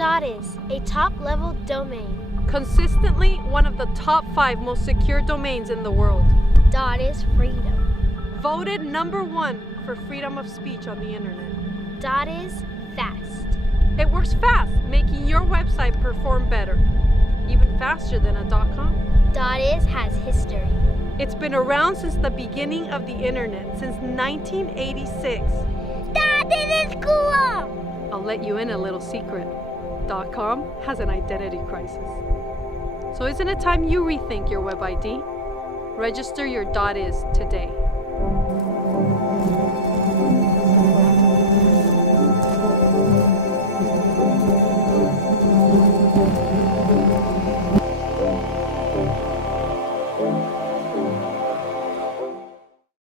.is, a top-level domain. Consistently one of the top 5 most secure domains in the world. .is freedom. Voted .1 for freedom of speech on the internet. .is fast. It works fast, making your website perform better. Even faster than a .com. .is has history. It's been around since the beginning of the internet, since 1986. .is is cool! I'll let you in a little secret. .com has an identity crisis. So isn't it time you rethink your web ID? Register your .is today.